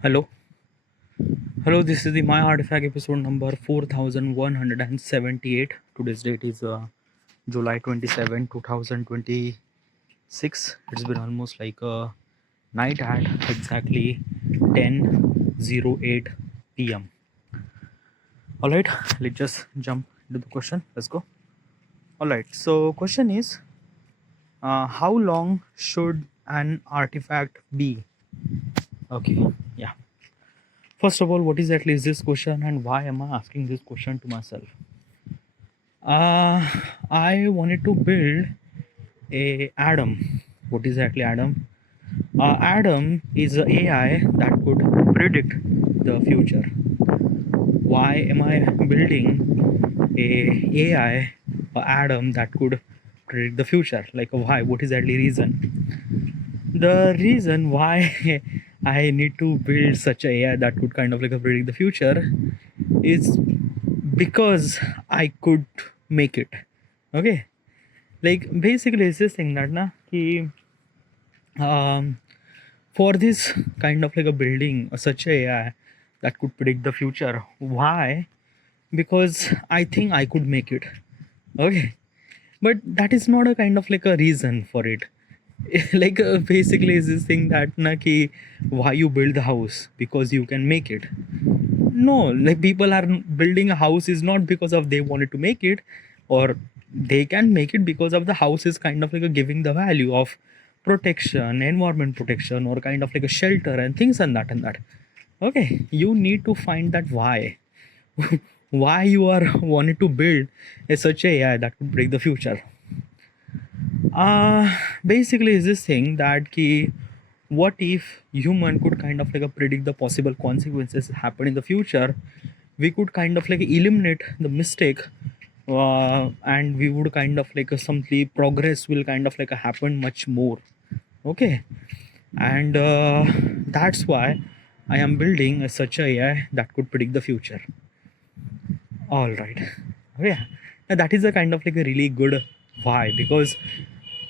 Hello, hello. This is the My Artifact episode number 4178. Today's date is July 27, 2026. It's been almost like a night at exactly 10:08 p.m. All right, let's just jump into the question. Let's go. All right. So, question is, how long should an artifact be? Okay. Yeah. First of all, what exactly is this question, and why am I asking this question to myself? Uh, I wanted to build a Adam. What is exactly Adam? Adam is an AI that could predict the future. Why am I building a AI, Adam that could predict the future? Like why? What is exactly reason? The reason why I need to build such a AI that could kind of like predict the future is because I could make it. Okay, like basically it's this thing that na ki, um, for this kind of like a building such a AI that could predict the future. Why? Because I think I could make it. Okay, but that is not a kind of like a reason for it. Like basically is this thing that na ki, why you build the house because you can make it. No, like people are building a house is not because of they wanted to make it, or they can make it because of the house is kind of like a giving the value of protection, environment protection, or kind of like a shelter and things and that. Okay, you need to find that why. Why you are wanted to build a such a AI that could break the future. Basically is this thing that ki, what if human could kind of like predict the possible consequences happen in the future, we could kind of like eliminate the mistake, and we would kind of like simply progress will kind of like happen much more. Okay, and that's why I am building a such a AI that could predict the future. All right. Yeah, now that is a kind of like a really good why, because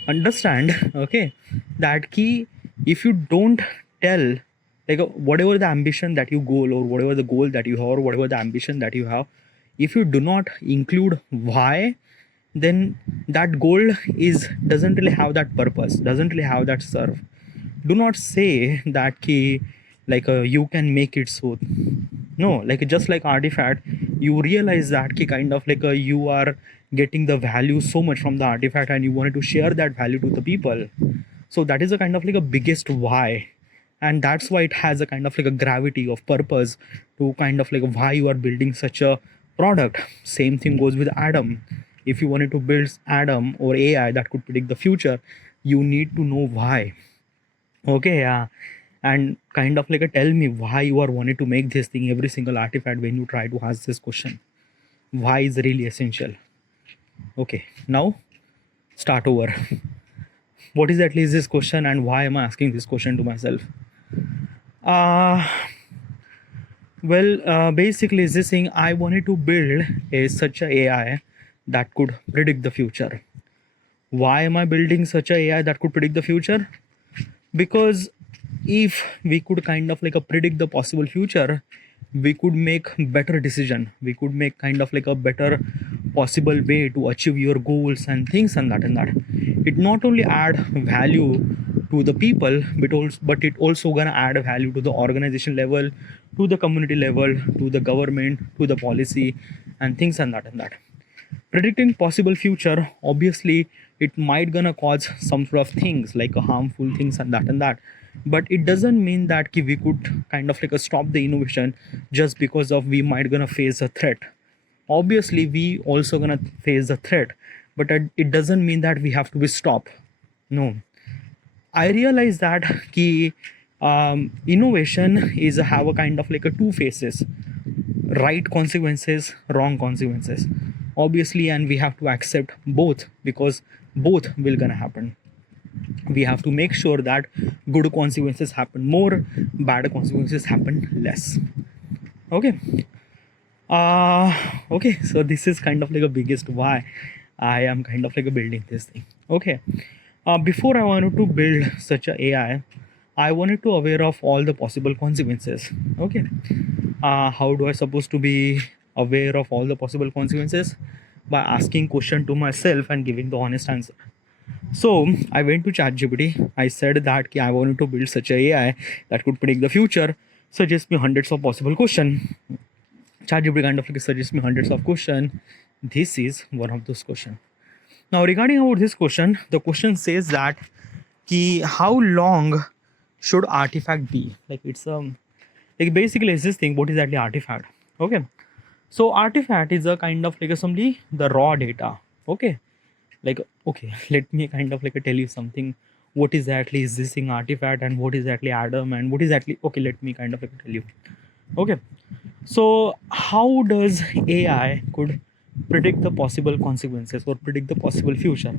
understand, okay, that key, if you don't tell, like whatever the ambition that you goal, or whatever the goal that you have, or whatever the ambition that you have, if you do not include why, then that goal is doesn't really have that purpose, doesn't really have that serve. Do not say that key, like you can make it so. No, like just like artifact, you realize that ki kind of like you are getting the value so much from the artifact, and you wanted to share that value to the people. So that is a kind of like a biggest why, and that's why it has a kind of like a gravity of purpose to kind of like why you are building such a product. Same thing goes with Adam. If you wanted to build Adam or AI that could predict the future, you need to know why. Okay, yeah, and kind of like a tell me why you are wanting to make this thing every single artifact when you try to ask this question. Why is really essential? Okay, now start over. What is at least this question, and why am I asking this question to myself? Uh basically, is this thing I wanted to build is such a AI that could predict the future. Why am I building such a AI that could predict the future? Because if we could kind of like predict the possible future, we could make better decision, we could make kind of like a better possible way to achieve your goals and things and that. It not only add value to the people, but it also gonna add value to the organization level, to the community level, to the government, to the policy and things and that. Predicting possible future, obviously it might gonna cause some sort of things like harmful things and that, but it doesn't mean that we could kind of like stop the innovation just because of we might gonna face a threat. Obviously we also gonna face the threat, but it doesn't mean that we have to be stopped. No, I realize that ki, innovation is have a kind of like a two faces, right consequences, wrong consequences, obviously, and we have to accept both because both will gonna happen. We have to make sure that good consequences happen more, bad consequences happen less. Okay. Okay, so this is kind of like a biggest why I am kind of like a building this thing. Okay, before I wanted to build such a AI, I wanted to aware of all the possible consequences. Okay. How do I supposed to be aware of all the possible consequences? By asking question to myself and giving the honest answer. So I went to ChatGPT. I said that I wanted to build such a AI that could predict the future. Suggest me hundreds of possible question. ChatGPT kind of like suggests me hundreds of question. This is one of those question. Now regarding about this question, the question says that how long should artifact be? Like it's like basically it's this thing. What is actually artifact? Okay. So artifact is a kind of like assembly the raw data. Okay. Like okay, let me kind of like tell you something. What is actually is this thing artifact and what is actually Adam and what is actually okay. Let me kind of like tell you. Okay. So how does AI could predict the possible consequences or predict the possible future?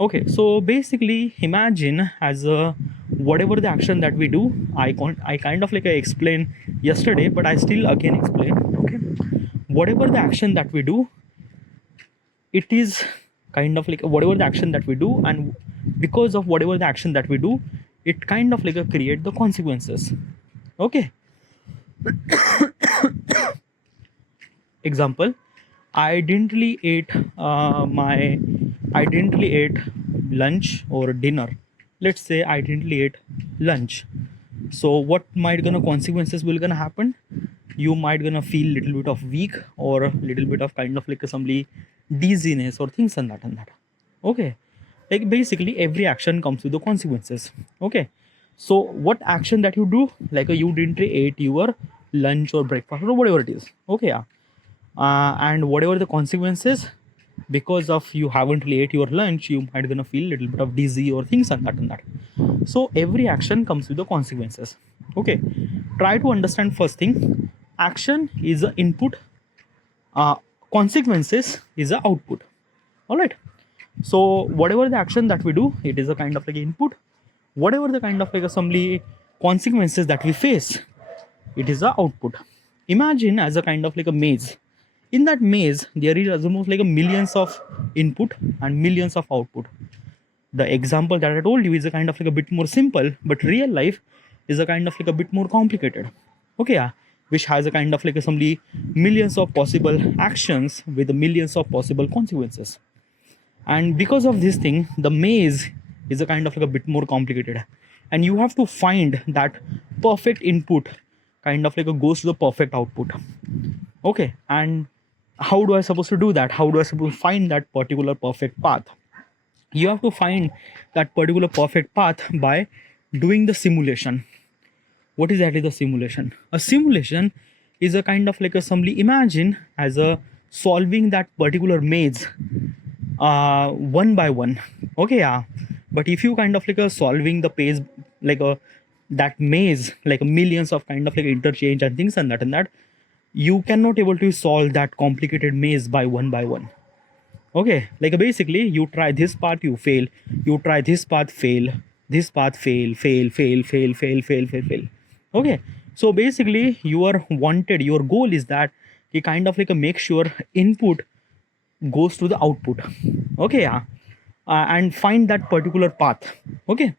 Okay, so basically imagine as a whatever the action that we do, I kind of like I explained yesterday, but I still again explain. Okay, whatever the action that we do, it is kind of like whatever the action that we do, and because of whatever the action that we do, it kind of like create the consequences. Okay, example, I didn't really ate I didn't really ate lunch or dinner. Let's say I didn't really ate lunch. So what might gonna consequences will gonna happen? You might gonna feel little bit of weak or a little bit of kind of like assembly dizziness or things and that. Okay, like basically every action comes with the consequences. Okay, so what action that you do, like you didn't eat your lunch or breakfast or whatever it is. Okay, yeah. And whatever the consequences, because of you haven't really ate your lunch, you might gonna feel a little bit of dizzy or things and that. So every action comes with the consequences. Okay, try to understand first thing. Action is the input, consequences is the output. All right, so whatever the action that we do, it is a kind of like input. Whatever the kind of like assembly consequences that we face, it is the output. Imagine as a kind of like a maze. In that maze there is almost like a millions of input and millions of output. The example that I told you is a kind of like a bit more simple, but real life is a kind of like a bit more complicated. Okay, yeah, which has a kind of like assembly millions of possible actions with millions of possible consequences. And because of this thing, the maze is a kind of like a bit more complicated, and you have to find that perfect input kind of like a goes to the perfect output. Okay, and how do I supposed to do that? How do I supposed to find that particular perfect path? You have to find that particular perfect path by doing the simulation. What is actually the simulation? A simulation is a kind of like assembly. Imagine as a solving that particular maze one by one. Okay, yeah, but if you kind of like a solving the page like a that maze like millions of kind of like interchange and things and that, you cannot able to solve that complicated maze by one. Okay, like basically you try this part, you fail, you try this path, fail, this path, fail. Okay, so basically your goal is that you kind of like a make sure input goes to the output. Okay, yeah, and find that particular path. Okay,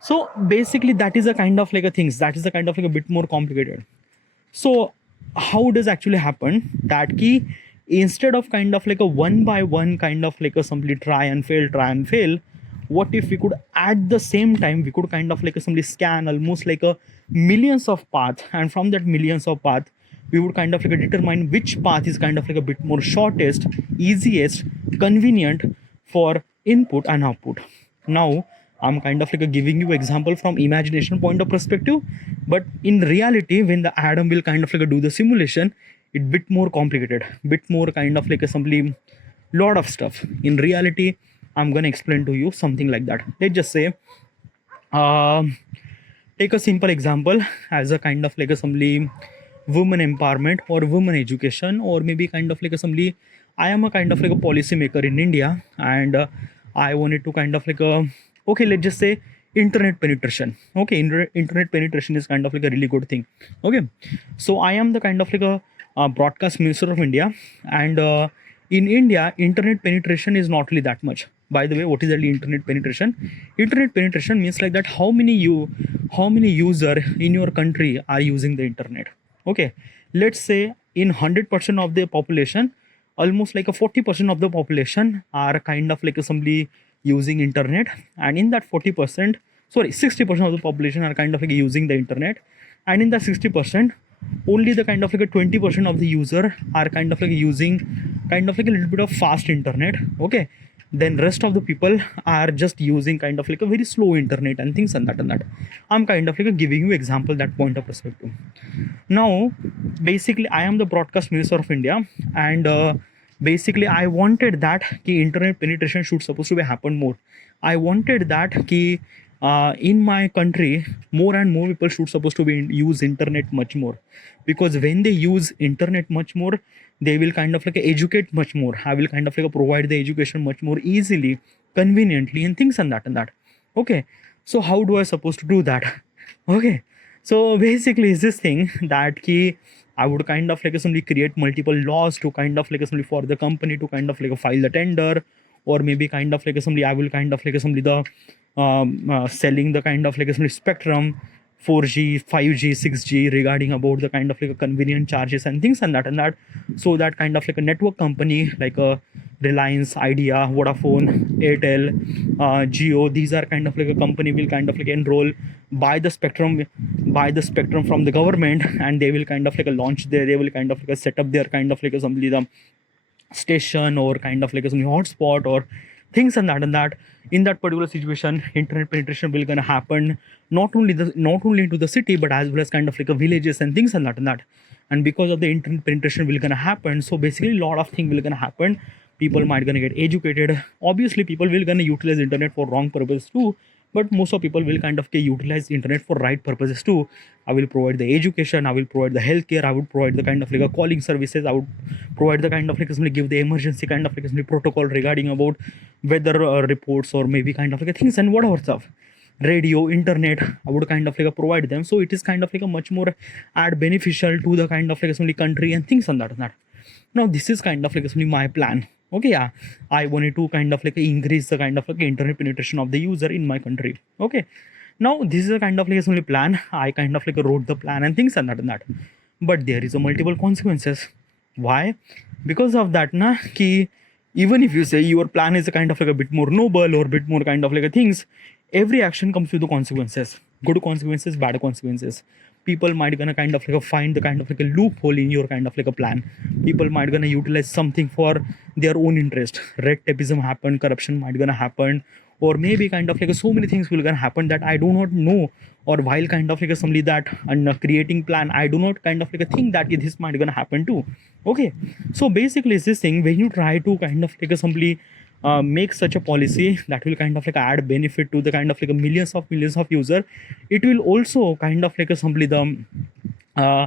so basically that is a kind of like a things that is a kind of like a bit more complicated. So how does actually happen that key, instead of kind of like a one by one kind of like a simply try and fail, what if we could at the same time we could kind of like a simply scan almost like a millions of path, and from that millions of path we would kind of like determine which path is kind of like a bit more shortest, easiest, convenient for input and output. Now I'm kind of like a giving you example from imagination point of perspective, but in reality when the Adam will kind of like do the simulation, it bit more complicated, bit more kind of like a simply lot of stuff. In reality I'm gonna explain to you something like that. Let's just say um take a simple example as a kind of like a simply women empowerment or women education, or maybe kind of like a simply I am a kind of like a policy maker in India, and I wanted to kind of like a okay, let's just say internet penetration. Okay, internet penetration is kind of like a really good thing. Okay, so I am the kind of like a broadcast minister of India, and in India internet penetration is not really that much. By the way, what is the internet penetration? Internet penetration means like that how many user in your country are using the internet. Okay, let's say in 100% of the population, almost like a 40% of the population are kind of like somebody using internet, and in that 40%, sorry, 60% of the population are kind of like using the internet, and in the 60%, only the kind of like a 20% of the user are kind of like using kind of like a little bit of fast internet. Okay, then rest of the people are just using kind of like a very slow internet and things and that. I'm kind of like giving you example that point of perspective. Now basically I am the broadcast minister of India, and basically I wanted that ki internet penetration should supposed to be happen more. I wanted that ki in my country more and more people should supposed to be use internet much more, because when they use internet much more, they will kind of like educate much more. I will kind of like provide the education much more easily, conveniently, and things and that. Okay, so how do I supposed to do that? Okay, so basically is this thing that key I would kind of like simply create multiple laws to kind of like simply for the company to kind of like file the tender, or maybe kind of like simply I will kind of like simply the selling the kind of like simply spectrum 4G, 5G, 6G regarding about the kind of like a convenient charges and things and that, so that kind of like a network company like a Reliance, Idea, Vodafone, Airtel, Geo, these are kind of like a company will kind of like enroll buy the spectrum from the government, and they will kind of like a launch there, they will kind of like a set up their kind of like a somebody the station or kind of like a some hotspot or things and that. In that particular situation, internet penetration will gonna happen not only into the city, but as well as kind of like a villages and things and that. And because of the internet penetration will gonna happen, so basically a lot of things will gonna happen. People might gonna get educated. Obviously people will gonna utilize internet for wrong purpose too, but most of people will kind of utilize internet for right purposes too. I will provide the education, I will provide the healthcare, I would provide the kind of like a calling services, I would provide the kind of like simply give the emergency kind of like simply protocol regarding about weather reports, or maybe kind of like things and whatever stuff, radio, internet, I would kind of like provide them. So it is kind of like a much more add beneficial to the kind of like simply country and things on that. Now this is kind of like simply my plan. Okay, yeah, I wanted to kind of like increase the kind of like internet penetration of the user in my country. Okay, now this is a kind of like a simply plan. I kind of like wrote the plan and things and that, but there is a multiple consequences. Why? Because of that na ki even if you say your plan is a kind of like a bit more noble or bit more kind of like a things, every action comes with the consequences, good consequences, bad consequences. People might gonna kind of like find the kind of like a loophole in your kind of like a plan. People might gonna utilize something for their own interest. Red tapeism happen, corruption might gonna happen, or maybe kind of like so many things will gonna happen that I do not know. Or while kind of like somebody that and creating plan, I do not kind of like think that this might gonna happen too. Okay, so basically it's this thing when you try to kind of like simply make such a policy that will kind of like add benefit to the kind of like millions of user, it will also kind of like simply the uh,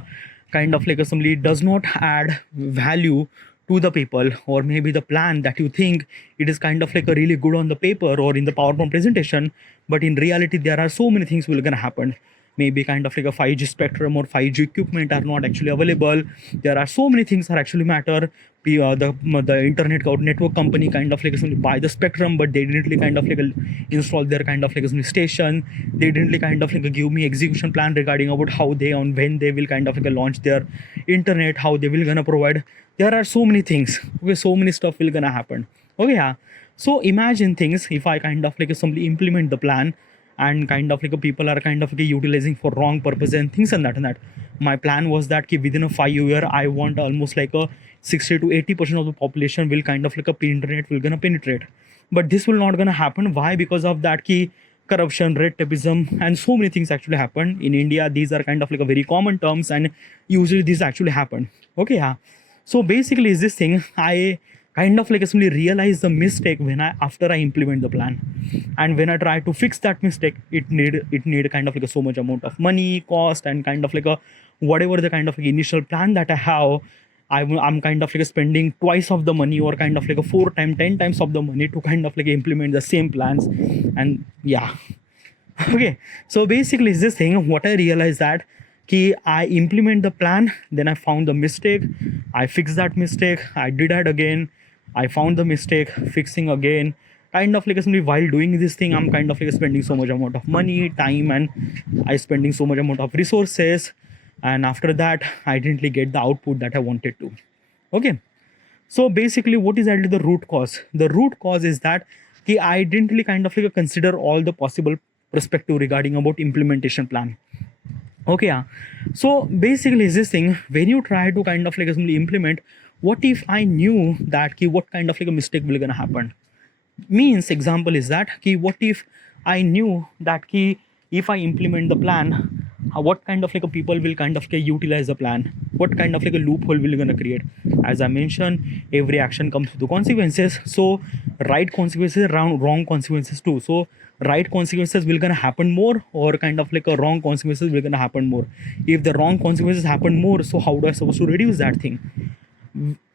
kind of like simply does not add value to the people, or maybe the plan that you think it is kind of like a really good on the paper or in the PowerPoint presentation, but in reality there are so many things will gonna happen. Maybe kind of like a 5G spectrum or 5G equipment are not actually available. There are so many things that actually matter. The internet network company kind of like buy the spectrum, but they didn't really kind of like install their kind of like station. They didn't really kind of like give me execution plan regarding about how they on when they will kind of like launch their internet, how they will gonna provide. There are so many things. Okay, so many stuff will gonna happen. Okay, yeah. So imagine things if I kind of like simply implement the plan, and kind of like people are kind of like utilizing for wrong purpose and things and that. My plan was that ki within a 5 year I want almost like a 60 to 80% of the population will kind of like a internet will gonna penetrate. But this will not gonna happen. Why? Because of that ki corruption, red tapeism, and so many things actually happen in India. These are kind of like a very common terms, and usually these actually happen. Okay, yeah. So basically is this thing I kind of like simply realize the mistake when I after I implement the plan, and when I try to fix that mistake, it need kind of like so much amount of money cost, and kind of like a whatever the kind of like initial plan that I have, I'm kind of like spending twice of the money, or kind of like a 4 times 10 times of the money to kind of like implement the same plans. And yeah. Okay, so basically it's this thing what I realized that ki I implement the plan, then I found the mistake, I fix that mistake, I did that again, I found the mistake, fixing again, kind of like simply while doing this thing, I'm kind of like spending so much amount of money, time, and I spending so much amount of resources, and after that I didn't get the output that I wanted to. Okay, so basically what is actually the root cause? The root cause is that I didn't really kind of like consider all the possible perspective regarding about implementation plan. Okay, yeah. So basically is this thing, when you try to kind of like simply implement, what if I knew that what kind of like a mistake will gonna happen? Means example is that what if I knew that if I implement the plan, what kind of like a people will kind of utilize the plan, what kind of like a loophole will gonna create. As I mentioned, every action comes with the consequences, so right consequences around wrong consequences too. So right consequences will gonna happen more, or kind of like a wrong consequences will gonna happen more. If the wrong consequences happen more, so how do I supposed to reduce that thing?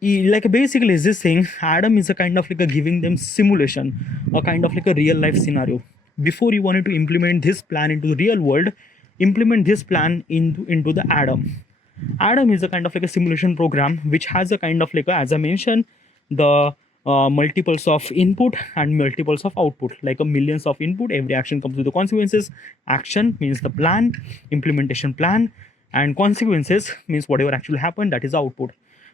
Like basically is this thing, Adam is a kind of like a giving them simulation, a kind of like a real life scenario. Before you wanted to implement this plan into the real world, implement this plan into the Adam is a kind of like a simulation program which has a kind of like as I mentioned, the multiples of input and multiples of output, like a millions of input, every action comes with the consequences. Action means the plan, implementation plan, and consequences means whatever actually happened, that is the output.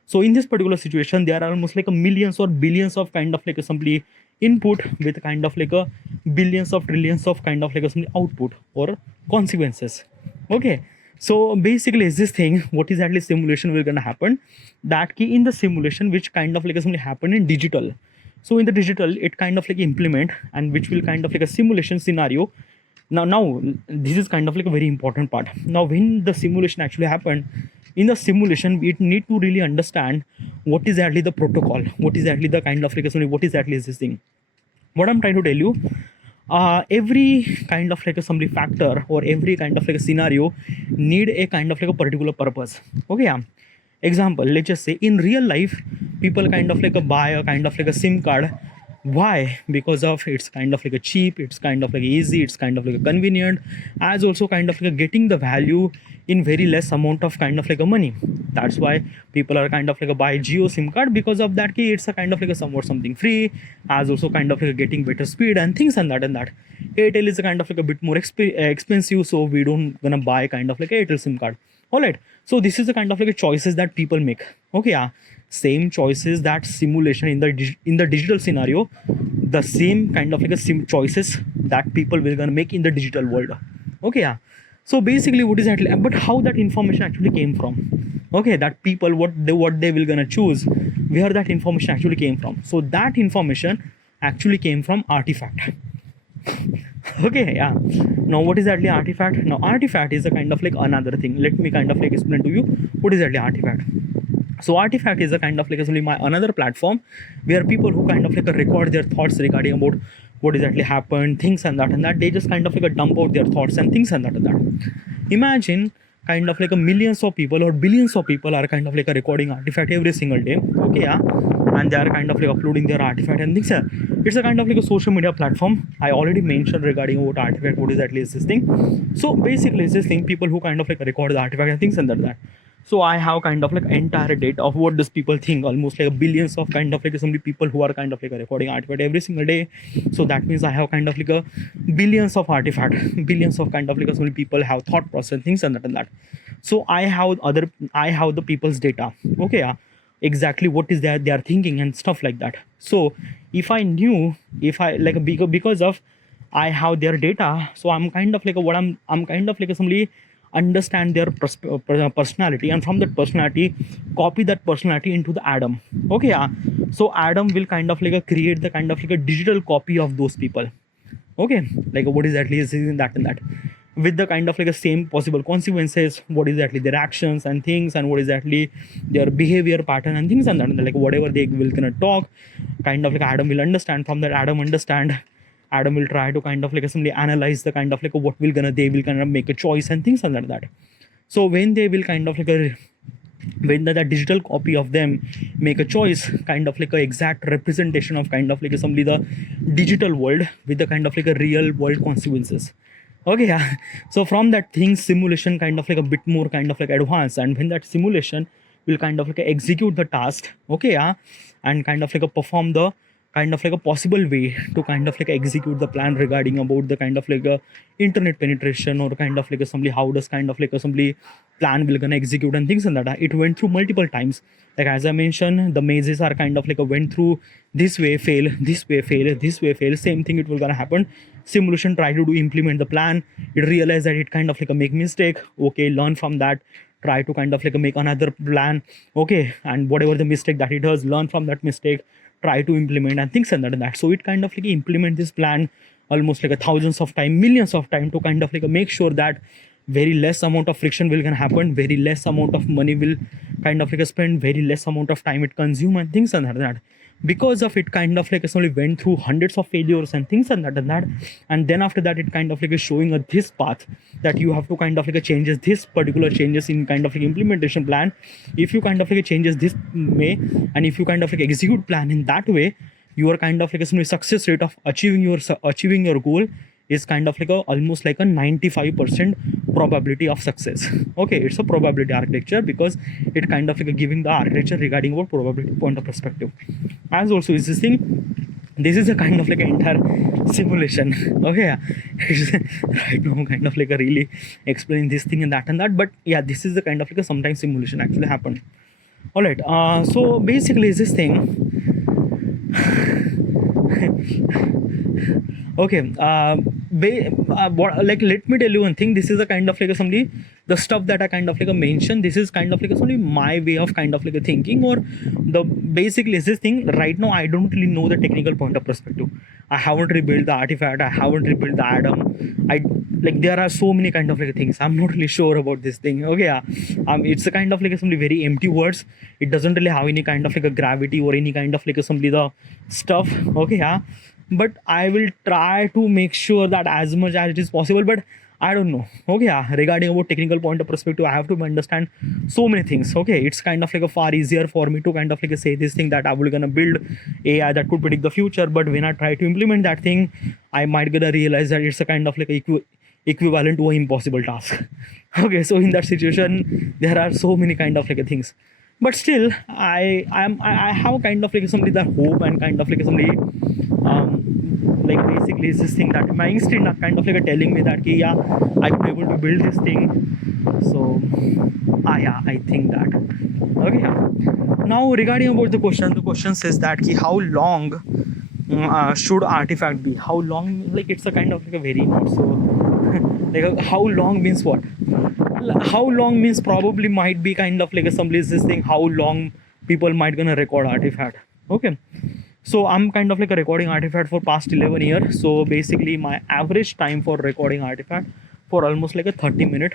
So in this particular situation, there are almost like a millions or billions of kind of like a simply input with kind of like a billions of trillions of kind of like a simply output or consequences. Okay, so basically is this thing, what is actually simulation will gonna happen, that key in the simulation which kind of like a simply happen in digital. So in the digital, it kind of like implement, and which will kind of like a simulation scenario. Now this is kind of like a very important part. Now when the simulation actually happened, in the simulation we need to really understand what is actually the protocol, what is actually the kind of like what is actually this thing. What I'm trying to tell you, every kind of like a assembly factor or every kind of like a scenario need a kind of like a particular purpose. Okay, yeah. Example, let's just say in real life, people kind of like a buy a kind of like a SIM card. Why? Because of it's kind of like a cheap, it's kind of like easy, it's kind of like a convenient, as also kind of like a getting the value in very less amount of kind of like a money. That's why people are kind of like a buy Geo SIM card, because of that key it's a kind of like a somewhat something free, as also kind of like a getting better speed and things and that. Airtel is a kind of like a bit more expensive, so we don't gonna buy kind of like Airtel SIM card. All right, so this is the kind of like a choices that people make. Okay, yeah. Same choices that simulation in the digital scenario, the same kind of like a choices that people will gonna make in the digital world. Okay, yeah. So basically what is actually, but how that information actually came from? Okay, that people what they will gonna choose, where that information actually came from. So that information actually came from artifact. Okay, yeah. Now what is actually artifact? Now artifact is a kind of like another thing. Let me kind of like explain to you what is actually artifact. So artifact is a kind of like actually my another platform where people who kind of like record their thoughts regarding about what exactly happened, things and that they just kind of like dump out their thoughts and things and that. Imagine kind of like a millions of people or billions of people are kind of like a recording artifact every single day. Okay, yeah. And they are kind of like uploading their artifact and things. It's a kind of like a social media platform. I already mentioned regarding what artifact, what exactly is this thing. So basically it's this thing, people who kind of like record the artifact and things and that. So I have kind of like entire data of what does people think, almost like billions of kind of like so many people who are kind of like recording artifact every single day. So that means I have kind of like a billions of artifact, billions of kind of like so many people have thought process things and that. So I have the people's data. Okay, yeah, exactly what is that they are thinking and stuff like that. So if I knew, if I like because of I have their data, so I'm kind of like I'm kind of like somebody understand their personality, and from that personality copy that personality into the Adam. Okay, yeah. So Adam will kind of like create the kind of like a digital copy of those people. Okay, like what is actually is in that and that, with the kind of like a same possible consequences, what is actually their actions and things, and what is actually their behavior pattern and things and that, and like whatever they will gonna talk, kind of like Adam will understand. From that Adam will try to kind of like simply analyze the kind of like what will gonna they will kind of make a choice and things like that. So when they will kind of like when the digital copy of them make a choice, kind of like a exact representation of kind of like simply the digital world with the kind of like a real world consequences. Okay, yeah. So from that thing, simulation kind of like a bit more kind of like advanced, and when that simulation will kind of like execute the task. Okay, yeah. And kind of like perform the kind of like a possible way to kind of like execute the plan regarding about the kind of like a internet penetration, or kind of like assembly, how does kind of like assembly plan will gonna execute and things, and that it went through multiple times. Like as I mentioned, the mazes are kind of like a went through this way, fail, this way, fail, this way, fail, same thing it will gonna happen. Simulation try to do implement the plan, it realize that it kind of like a make mistake, okay, learn from that, try to kind of like make another plan, okay, and whatever the mistake that it does, learn from that mistake, try to implement and things and that. So it kind of like implement this plan almost like a thousands of time, millions of time, to kind of like make sure that very less amount of friction will gonna happen, very less amount of money will kind of like spend, very less amount of time it consume and things and that. Because of it kind of like it's only went through hundreds of failures and things and that. And then after that it kind of like is showing a this path that you have to kind of like changes this particular changes in kind of like implementation plan. If you kind of like changes this way, and if you kind of like execute plan in that way, your kind of like a success rate of achieving your goal is kind of like almost like a 95% probability of success. Okay, it's a probability architecture because it kind of like giving the architecture regarding what probability point of perspective. As also is this thing, this is a kind of like an entire simulation. Okay, yeah. It's right now kind of like a really explaining this thing and that, but yeah, this is the kind of like a sometimes simulation actually happened. All right, so basically is this thing. Okay, like let me tell you one thing, this is a kind of like somebody, the stuff that I kind of like mention, this is kind of like only my way of kind of like a thinking, or the basically is this thing. Right now I don't really know the technical point of perspective, I haven't rebuilt the artifact, I haven't rebuilt the Atom, I like there are so many kind of like things, I'm not really sure about this thing. Okay, yeah, it's a kind of like somebody very empty words, it doesn't really have any kind of like a gravity or any kind of like somebody the stuff. Okay, yeah, but I will try to make sure that as much as it is possible, but I don't know. Okay, yeah, regarding about technical point of perspective, I have to understand so many things. Okay, it's kind of like a far easier for me to kind of like say this thing that I will gonna build AI that could predict the future, but when I try to implement that thing, I might gonna realize that it's a kind of like equivalent to an impossible task. Okay, so in that situation there are so many kind of like things, but still I have kind of like somebody that hope, and kind of like somebody like basically is this thing that my instinct are kind of like telling me that yeah, I could be able to build this thing. So yeah, I think that. Okay, yeah. Now regarding about the question says that how long should artifact be, how long, like it's a kind of like a very not so like how long means what, how long means probably might be kind of like assembly is this thing, how long people might gonna record artifact. Okay, so I'm kind of like a recording artifact for past 11 years. So basically my average time for recording artifact for almost like a 30-minute,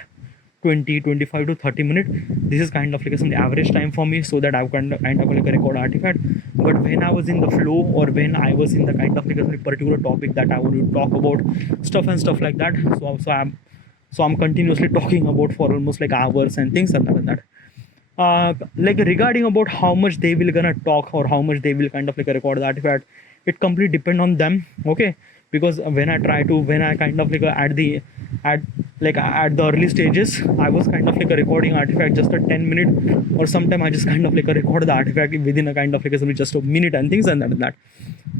25 to 30 minute, this is kind of like some average time for me, so that I can kind of like a record artifact. But when I was in the flow, or when I was in the kind of like a particular topic that I want to talk about stuff like that, so I'm continuously talking about for almost like hours and things and that. Like regarding about how much they will gonna talk, or how much they will kind of like record the artifact, it completely depend on them. Okay, because when I kind of like at the early stages, I was kind of like a recording artifact just a 10-minute, or sometime I just kind of like a record the artifact within a kind of like just a minute and things and that.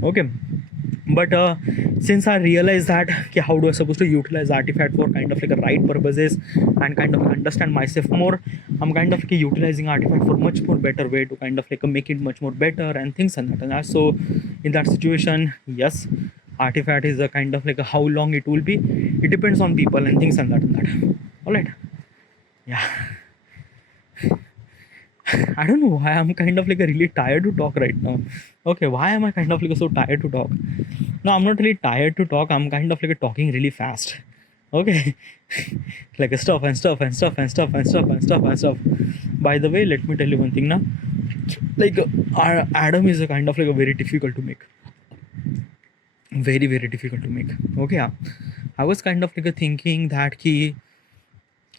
Okay, but since I realized that how do I supposed to utilize artifact for kind of like a right purposes, and kind of understand myself more, I'm kind of like utilizing artifact for much more better way to kind of like make it much more better and things and that. So in that situation, yes, artifact is a kind of like a how long it will be, it depends on people and things and that. All right, yeah. I don't know why I'm kind of like really tired to talk right now. Okay, why am I kind of like so tired to talk? No, I'm not really tired to talk. I'm kind of like talking really fast. Okay, like stuff and stuff and stuff and stuff and stuff and stuff and stuff. By the way, let me tell you one thing now. Like Adam is a kind of like a very difficult to make. Very difficult to make. Okay, yeah. I was kind of like thinking that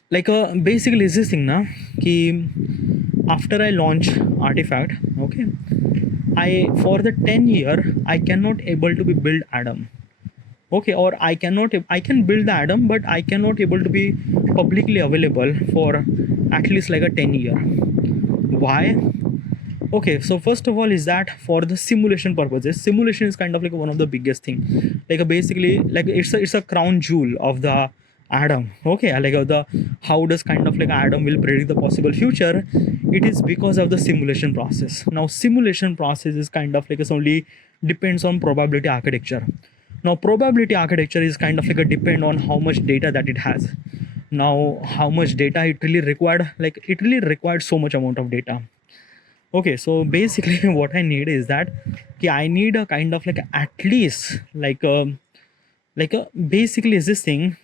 like basically is this thing now after I launch artifact, okay, I for the 10 year I cannot able to be build Adam. Okay, or I can build the Adam, but I cannot able to be publicly available for at least like a 10 year. Why? Okay, so first of all is that for the simulation purposes, simulation is kind of like one of the biggest thing. Like basically like it's a crown jewel of the Adam. Okay, like the how does kind of like Adam will predict the possible future? It is because of the simulation process. Now simulation process is kind of like it's only depends on probability architecture. Now probability architecture is kind of like a depend on how much data that it has. Now how much data it really required, like it really required so much amount of data. Okay, so basically what I need is that I need a kind of like at least like a basically is this thing.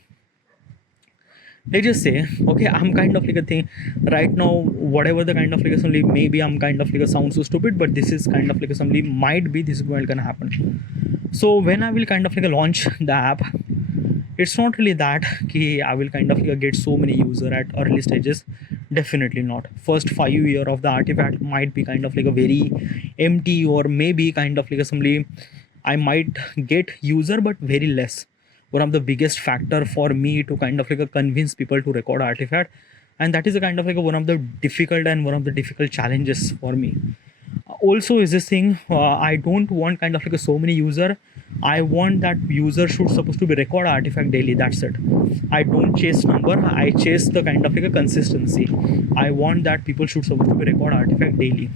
Let's just say, okay, I'm kind of like a thing right now, whatever the kind of like only maybe I'm kind of like a sound so stupid, but this is kind of like a somebody might be this is what gonna happen. So when I will kind of like launch the app, it's not really that I will kind of like get so many user at early stages. Definitely not. First 5 year of the artifact might be kind of like a very empty, or maybe kind of like a somebody I might get user but very less. One of the biggest factor for me to kind of like convince people to record artifact, and that is a kind of like one of the difficult and one of the difficult challenges for me. Also is this thing, I don't want kind of like so many user. I want that user should supposed to be record artifact daily, that's it. I don't chase number, I chase the kind of like a consistency. I want that people should supposed to be record artifact daily.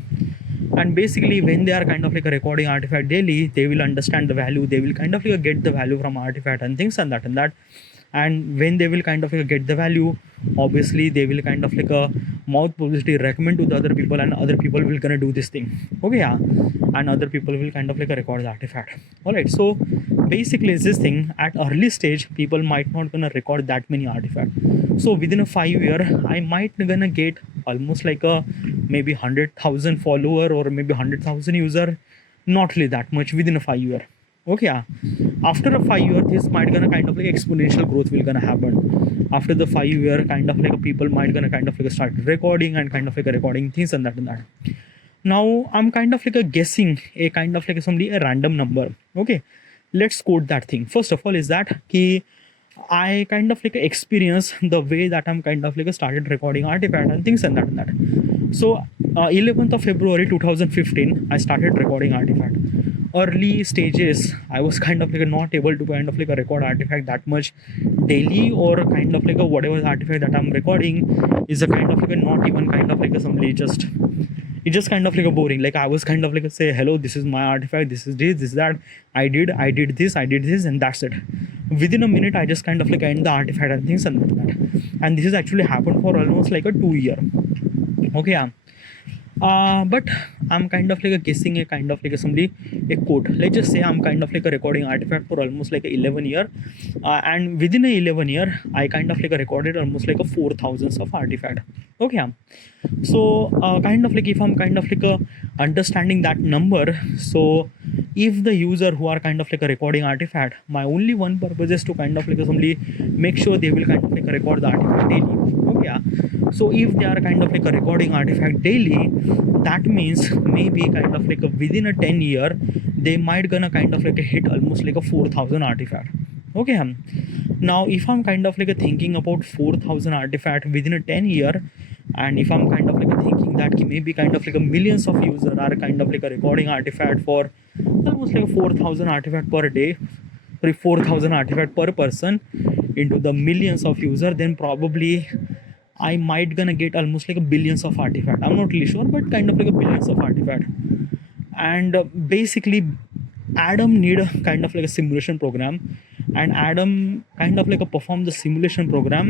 And basically when they are kind of like a recording artifact daily, they will understand the value, they will kind of like get the value from artifact and things and that. And when they will kind of like get the value, obviously they will kind of like a mouth publicity recommend to the other people, and other people will gonna do this thing. Okay, yeah. And other people will kind of like record the artifact. All right, so basically is this thing at early stage people might not gonna record that many artifacts. So within a 5 year I might gonna get almost like a maybe 100,000 follower or maybe 100,000 user. Not really that much within a 5 year. Okay, yeah. After a 5 year this might gonna kind of like exponential growth will gonna happen. After the 5 year kind of like people might gonna kind of like start recording and kind of like recording things and that. Now I'm kind of like a guessing a kind of like somebody a random number. Okay, let's quote that thing. First of all is that I kind of like experience the way that I'm kind of like started recording artifact and things and that. So 11th of February 2015 I started recording artifact. Early stages I was kind of like not able to kind of like record artifact that much daily, or kind of like a whatever artifact that I'm recording is a kind of like a not even kind of like a somebody just it's just kind of like a boring. Like I was kind of like a say hello, this is my artifact, this is this that I did this and that's it. Within a minute I just kind of like end the artifact and things and that. And this has actually happened for almost like a 2 year. Okay, yeah. But I'm kind of like a guessing a kind of like a somebody a quote. Let's just say I'm kind of like a recording artifact for almost like a 11 year, and within a 11 year I kind of like a recorded almost like a 4,000 of artifact. Okay, yeah. So kind of like if I'm kind of like a understanding that number, so if the user who are kind of like a recording artifact, my only one purpose is to kind of like somebody make sure they will kind of like record the artifact daily. Okay, yeah. So if they are kind of like a recording artifact daily, that means maybe kind of like a within a 10 year they might gonna kind of like a hit almost like a 4,000 artifact. Okay, now if I'm kind of like a thinking about 4,000 artifact within a 10 year, and if I'm kind of like a thinking that maybe kind of like a millions of users are kind of like a recording artifact for almost like a 4,000 artifact per day, sorry, 4,000 artifact per person into the millions of user, then probably I might gonna get almost like a billions of artifact. I'm not really sure, but kind of like a billions of artifact. And basically Adam need a kind of like a simulation program, and Adam kind of like a perform the simulation program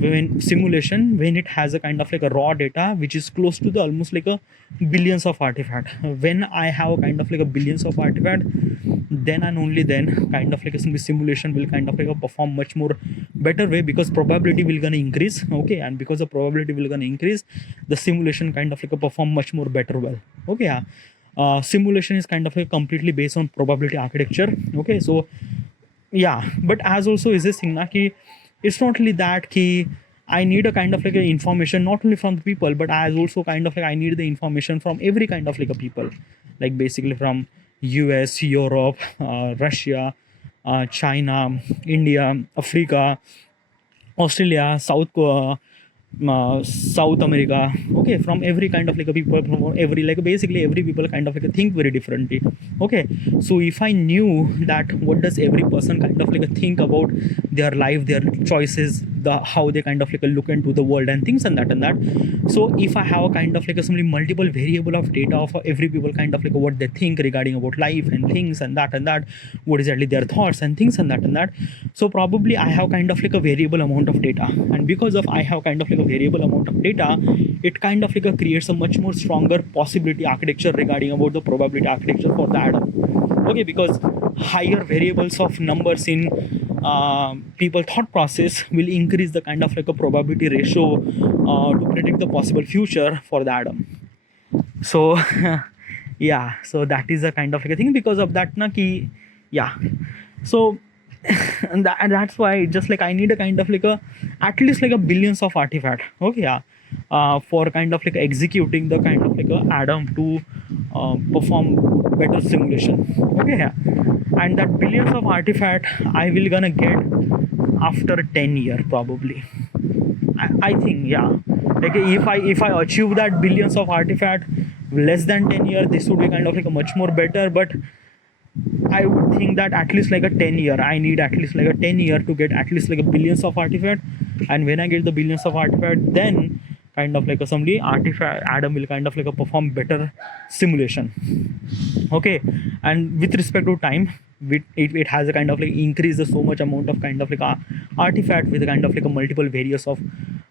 when it has a kind of like a raw data which is close to the almost like a billions of artifact. When I have kind of like a billions of artifact, then and only then kind of like a simulation will kind of like a perform much more better way, because probability will gonna increase. Okay, and because the probability will gonna increase, the simulation kind of like a perform much more better well. Okay, yeah. Simulation is kind of like completely based on probability architecture. Okay, so yeah, but as also is this thing na ki it's not only that ki I need a kind of like a information not only from the people, but as also kind of like I need the information from every kind of like a people, like basically from US, Europe, Russia, China, India, Africa, Australia, South Korea, South America, okay, from every kind of like a people, from every like basically every people kind of like a think very differently. Okay, so if I knew that what does every person kind of like a think about their life, their choices, the how they kind of like a look into the world and things and that. So if I have a kind of like a simply multiple variable of data of every people kind of like what they think regarding about life and things and that, what is actually their thoughts and things and that. So probably I have kind of like a variable amount of data, and because of I have kind of like a variable amount of data, it kind of like a creates a much more stronger possibility architecture regarding about the probability architecture for the atom. Okay, because higher variables of numbers in people thought process will increase the kind of like a probability ratio to predict the possible future for the atom. So yeah, so that is a kind of like a thing. Because of that na ki, yeah, so and that's why just like I need a kind of like a at least like a billions of artifact, okay, yeah, for kind of like executing the kind of like a atom to perform better simulation, okay, yeah. And that billions of artifact I will gonna get after 10 year probably. I think, yeah, like if I achieve that billions of artifact less than 10 year, this would be kind of like a much more better. But I would think that at least like a 10 year, I need at least like a 10 year to get at least like a billions of artifact. And when I get the billions of artifact, then kind of like a somebody artifact atom will kind of like a perform better simulation, okay. And with respect to time, it has a kind of like increase the so much amount of kind of like a artifact with a kind of like a multiple various of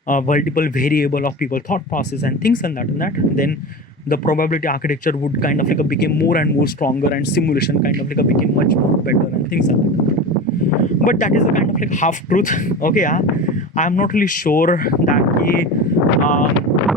multiple variable of people thought process and things and that, then the probability architecture would kind of like a become more and more stronger, and simulation kind of like a became much more better and things like that. But that is the kind of like half truth, okay, yeah. I'm not really sure that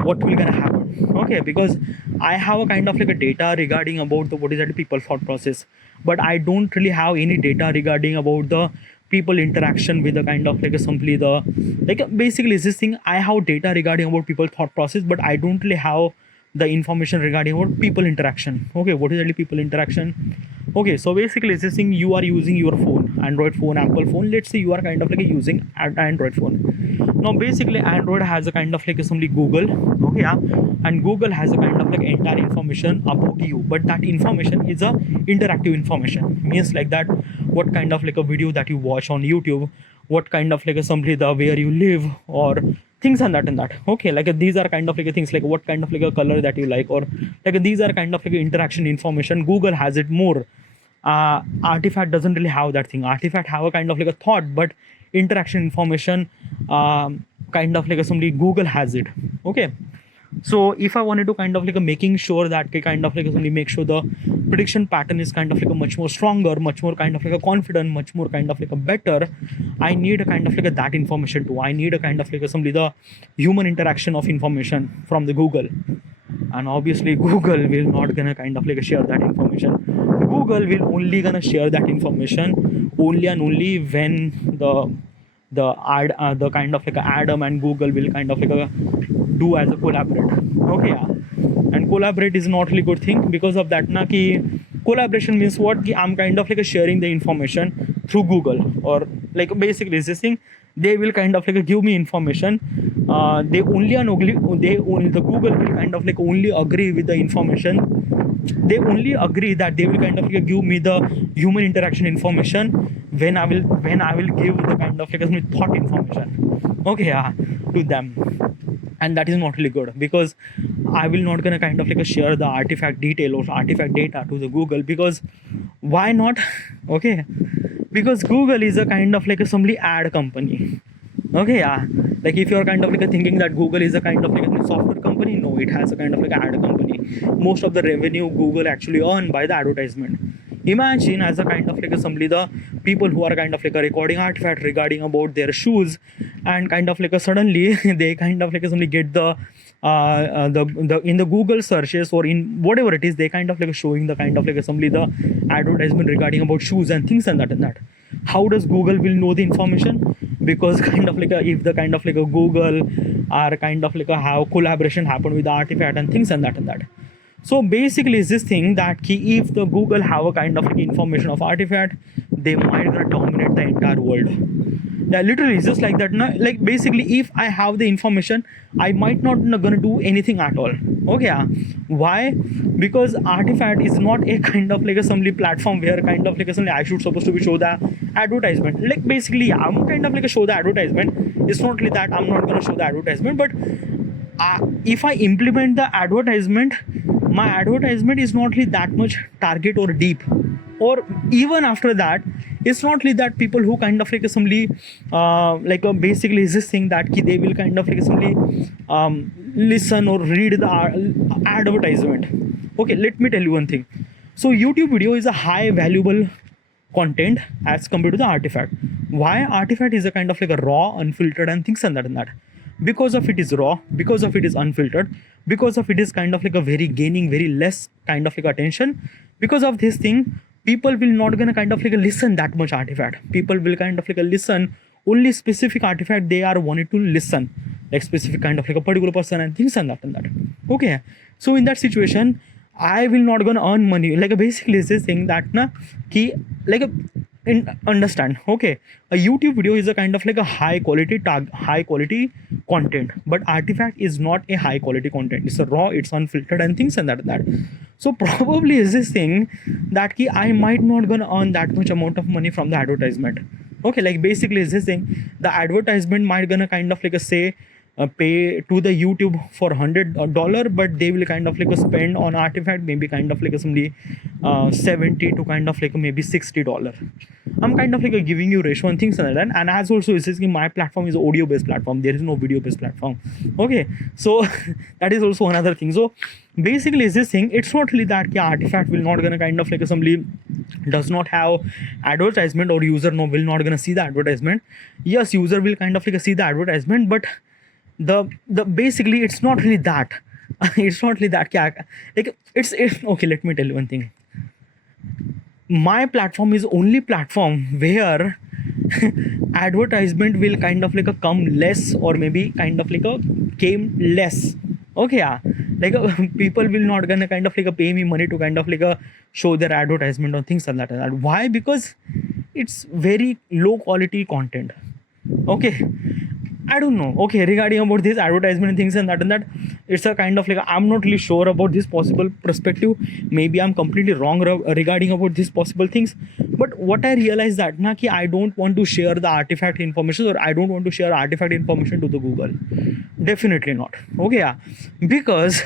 what will gonna happen, okay, because I have a kind of like a data regarding about the what is that people thought process, but I don't really have any data regarding about the people interaction with the kind of like a simply the like basically this thing. I have data regarding about people thought process, but I don't really have the information regarding about people interaction, okay. What is actually people interaction, okay. So basically this thing, you are using your phone, Android phone, Apple phone, let's say you are kind of like using Android phone. Now basically Android has a kind of like simply Google, okay, yeah. And Google has a kind of like entire information about you, but that information is a interactive information, means like that what kind of like a video that you watch on YouTube, what kind of like a simply the where you live, or things and that, okay. Like these are kind of like things like what kind of like a color that you like, or like these are kind of like interaction information. Google has it more. Artifact doesn't really have that thing. Artifact have a kind of like a thought, but interaction information kind of like somebody Google has it, okay. So if I wanted to kind of like a making sure that kind of like only make sure the prediction pattern is kind of like a much more stronger, much more kind of like a confident, much more kind of like a better, I need a kind of like a that information too. I need a kind of like a simply the human interaction of information from the Google. And obviously Google will not gonna kind of like share that information. Google will only gonna share that information only and only when the kind of like a Adam and Google will kind of like a do as a collaborate, okay, yeah. And collaborate is not really good thing. Because of that na ki collaboration means what ki I'm kind of like a sharing the information through Google, or like basically this thing, they will kind of like give me information. They only the Google will kind of like only agree with the information. They only agree that they will kind of like give me the human interaction information when I will give the kind of like a thought information, okay, yeah, to them. And that is not really good, because I will not gonna kind of like share the artifact detail or artifact data to the Google, because why not, okay. Because Google is a kind of like a somebody ad company, okay, yeah. Like if you're kind of like thinking that Google is a kind of like a software company, no, it has a kind of like ad company. Most of the revenue Google actually earn by the advertisement. Imagine as a kind of like a somebody the people who are kind of like a recording artifact regarding about their shoes, and kind of like a suddenly they kind of like somebody get the in the Google searches or in whatever it is, they kind of like showing the kind of like somebody the advertisement regarding about shoes and things and that. How does Google will know the information? Because kind of like if the kind of like a Google are kind of like have collaboration happen with the artifact and things and that. So basically is this thing that key, if the Google have a kind of like information of artifact, they might gonna dominate the entire world. Yeah, literally, it's just like that. Na? Like basically, if I have the information, I might not gonna do anything at all. Okay, yeah. Why? Because Artifact is not a kind of like a assembly platform where kind of like assembly I should supposed to be show the advertisement. Like basically, yeah, I'm kind of like a show the advertisement. It's not really that I'm not gonna show the advertisement, but if I implement the advertisement, my advertisement is not really that much target or deep, or even after that, it's not really that people who kind of like simply basically is this thing that they will kind of like simply listen or read the advertisement. Okay, let me tell you one thing. So YouTube video is a high valuable content as compared to the Artifact. Why? Artifact is a kind of like a raw, unfiltered and things and that. Because of it is raw, because of it is unfiltered, because of it is kind of like a very gaining very less kind of like attention. Because of this thing, people will not gonna kind of like listen that much Artifact. People will kind of like listen only specific Artifact they are wanted to listen, like specific kind of like a particular person and things and that. Okay, so in that situation, I will not gonna earn money. Like basically it's this thing that na ki like a understand. Okay, a YouTube video is a kind of like a high quality content, but Artifact is not a high quality content. It's a raw, it's unfiltered and things and that. So probably is this thing that ki I might not gonna earn that much amount of money from the advertisement. Okay, like basically is this thing, the advertisement might gonna kind of like a say pay to the YouTube for $100, but they will kind of like a spend on Artifact maybe kind of like a somebody 70 to kind of like maybe $60. I'm kind of like a giving you ratio and things like that. And as also is this, my platform is audio based platform, there is no video based platform. Okay, so that is also another thing. So basically is this thing, it's not really that Artifact will not gonna kind of like somebody does not have advertisement or user no will not gonna see the advertisement. Yes, user will kind of like see the advertisement, but the basically it's not really that. It's not really that like it's okay, let me tell you one thing. My platform is only platform where advertisement will kind of like a come less or maybe kind of like a came less. Okay, yeah, like people will not gonna kind of like pay me money to kind of like show their advertisement or things like that. Why? Because it's very low quality content. Okay, I don't know. Okay, regarding about this advertisement and things and that, it's a kind of like I'm not really sure about this possible perspective. Maybe I'm completely wrong regarding about these possible things. But what I realized that na ki I don't want to share the Artifact information, or I don't want to share Artifact information to the Google. Definitely not. Okay, yeah, because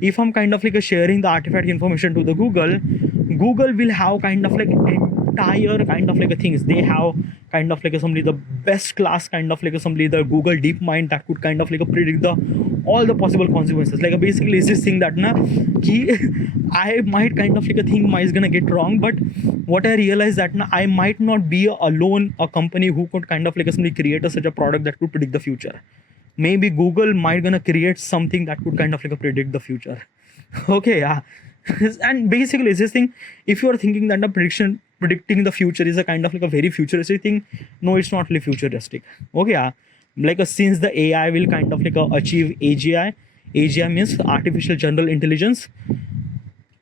if I'm kind of like sharing the Artifact information to the Google, Google will have kind of like entire kind of like a things. They have kind of like somebody the best class kind of like somebody the Google DeepMind that could kind of like predict the all the possible consequences. Like basically is this thing that na ki I might kind of like a thing is gonna get wrong, but what I realized that na I might not be alone a company who could kind of like somebody create such a product that could predict the future. Maybe Google might gonna create something that could kind of like predict the future. Okay, yeah. And basically is this thing, if you are thinking that the predicting the future is a kind of like a very futuristic thing, no, it's not really futuristic. Okay, yeah, like since the AI will kind of like achieve AGI means artificial general intelligence,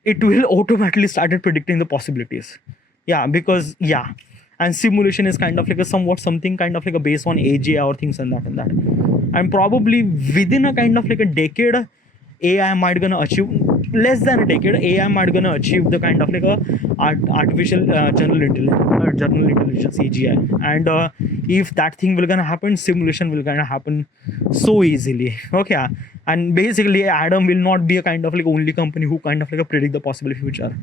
it will automatically started predicting the possibilities. Yeah, because yeah, and simulation is kind of like a somewhat something kind of like a based on AGI or things and that. And probably within a kind of like a decade, AI might gonna achieve, less than a decade, AI might gonna achieve the kind of like a artificial general intelligence AGI. And if that thing will gonna happen, simulation will gonna happen so easily. Okay, and basically Adam will not be a kind of like only company who kind of like predict the possible future.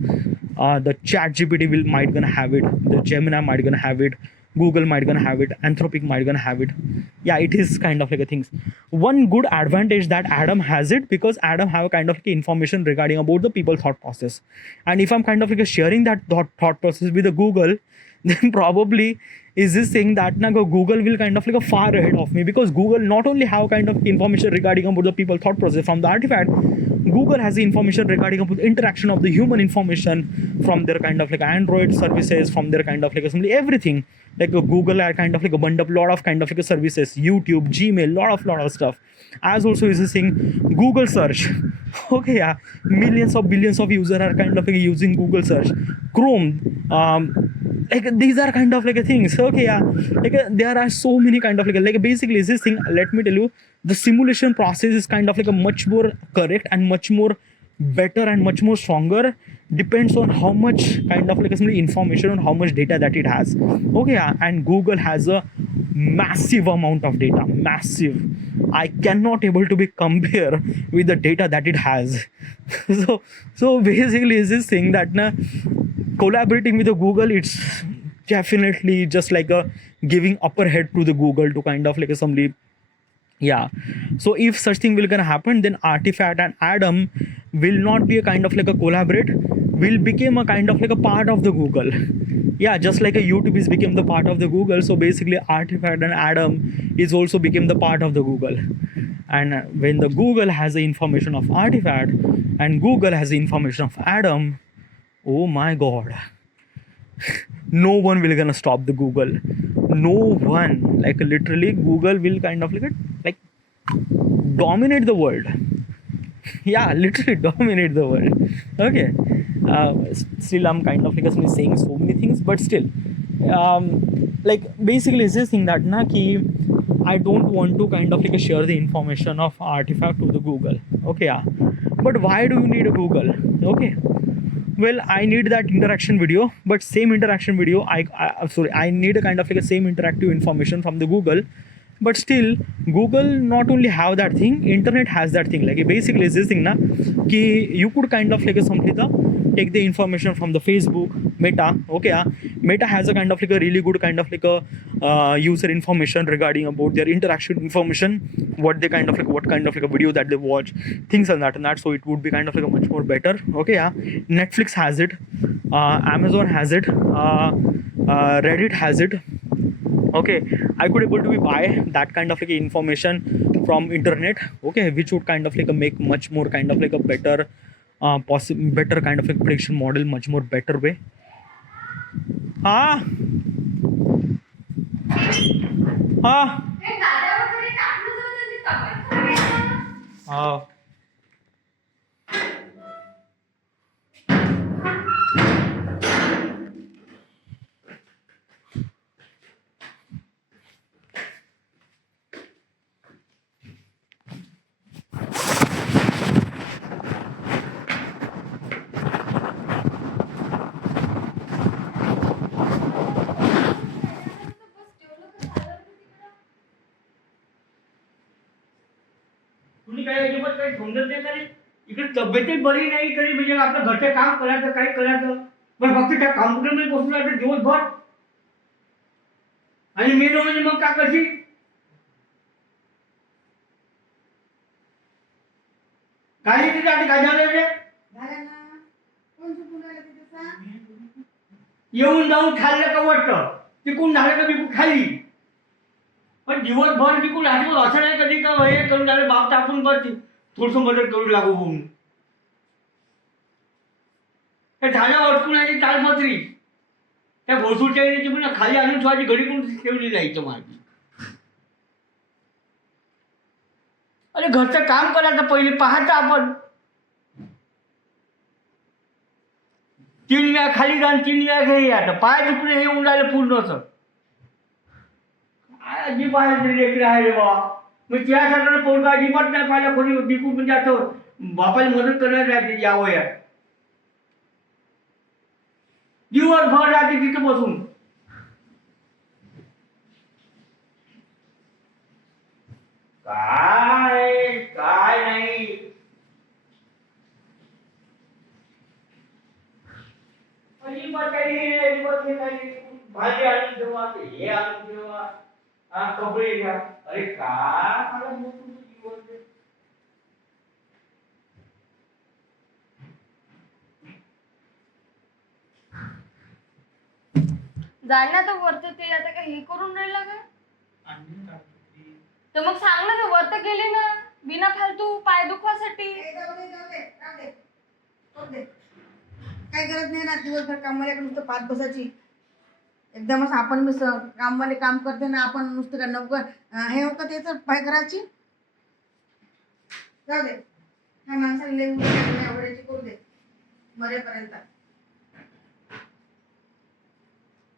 The ChatGPT will might gonna have it, the Gemini might gonna have it, Google might gonna have it, Anthropic might gonna have it. Yeah, it is kind of like a things. One good advantage that Adam has it, because Adam have a kind of like information regarding about the people thought process. And if I'm kind of like sharing that thought process with the Google, then probably is this thing that na Google will kind of like a far ahead of me, because Google not only have kind of information regarding about the people thought process from the Artifact, Google has the information regarding about the interaction of the human information from their kind of like Android services, from their kind of like assembly, everything. Like Google are kind of like a bundle up lot of kind of like services, YouTube, Gmail, lot of stuff. As also is this thing, Google search. Okay, yeah, millions of billions of users are kind of like using Google search, Chrome, like these are kind of like a things. Okay, yeah, like there are so many kind of like basically this thing, let me tell you, the simulation process is kind of like a much more correct and much more better and much more stronger, depends on how much kind of like some information on how much data that it has. Okay, yeah, and Google has a massive amount of data, massive. I cannot able to be compare with the data that it has. So basically is this thing that na, collaborating with the Google, it's definitely just like a giving upper head to the Google to kind of like a somebody. Yeah, so if such thing will gonna happen, then Artifact and Adam will not be a kind of like a collaborate, will become a kind of like a part of the Google. Yeah, just like a YouTube is became the part of the Google, so basically Artifact and Adam is also became the part of the Google. And when the Google has the information of Artifact and Google has the information of Adam, oh my god, no one will gonna stop the Google. No one, like literally Google will kind of like dominate the world. Yeah, literally dominate the world. Okay, still I'm kind of like saying so many things, but still, like basically it's this thing that na ki I don't want to kind of like share the information of Artifact to the Google. Okay, yeah, but why do you need a Google? Okay, well, I need that interaction video, but same interaction video I sorry, I need a kind of like a same interactive information from the Google. But still Google not only have that thing, internet has that thing. Like basically is this thing na ki you could kind of like something take the information from the Facebook Meta. Okay, yeah, Meta has a kind of like a really good kind of like a user information regarding about their interaction information, what they kind of like, what kind of like a video that they watch, things like that and that. So it would be kind of like a much more better. Okay, yeah, Netflix has it, Amazon has it, Reddit has it. Okay, I could able to be buy that kind of like information from internet. Okay, which would kind of like make much more kind of like a better better kind of like prediction model, much more better way. Ah, ah, ah. तुम्ही काय अजिबात काही समजत नाही तरी इकडे तब्येतही बरी नाही तरी म्हणजे आपलं घरचं काम करायचं काही करायचं पण फक्त त्या कॉम्प्युटरमध्ये बसून राहते दिवसभर. आणि मेन म्हणजे मग का कशी काय तिथे आधी काय झालं रे येऊन जाऊन खाल्लं का वाटतं तिकून झालं का बिकून खाल्ली पण दिवसभर बिकून राहतो असं नाही कधी का हे करून झालं बाप टाकून करते थोडस मदत करू लागू होऊन हे झालं अडकून आहे तालपत्री त्या भोसूरच्या येण्याची पण खाली आणून ठेवायची घडी करून ठेवली जायचं माझी. अरे घरचं काम करायचं पहिले पाहायचं आपण. 3 वेळा खाली जाऊन 3 वेळा घे आता पाय दुखणे हे येऊन राहिलं पूर्ण असं अजिबात लेकरं आहे रे बाबा. मग त्यासाठी पोरगा अजिबात नाही पाहिलं कोणी बिकून म्हणजे असं बापाला मदत करणार राहते या वयात दिवसभर राहते तिथे बसून. काय काय नाही अजिबात काही अजिबात हे काही भाजी आणून ठेवा हे आणून ठेवा हा कपडे घ्या अरे काय मला जीवन जाणार तर वरत ते आता काय हे करून राहिला का तर मग सांग ना ते वरत गेले ना बिना फालतू पाय दुखवासाठी. काय गरज नाही ना दिवसभर कामवाल्याकडे नुसतं पाच बसायची. एकदमच आपण मी कामवाले काम करते ना आपण नुसतं का नको हे हो का त्याचं पाय करायची. जाऊ दे ह्या माणसाला लई आवडायची करू दे मरेपर्यंत.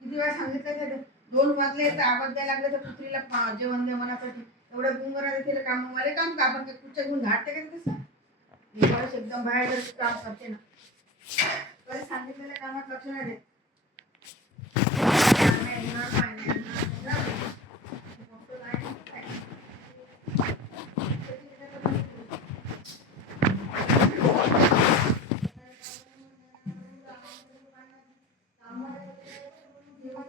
किती वेळा सांगितलं ते 2 वाजले तर आवाज द्यायला लागले तर कुत्रीला जेवण दे मनासाठी एवढं गुंगरा तिला काम मला काम का आपण काय कुठच्या घेऊन घाटते का तसं मी माणूस एकदम बाहेर काम करते ना कधी सांगितलेल्या कामात लक्ष नाही देत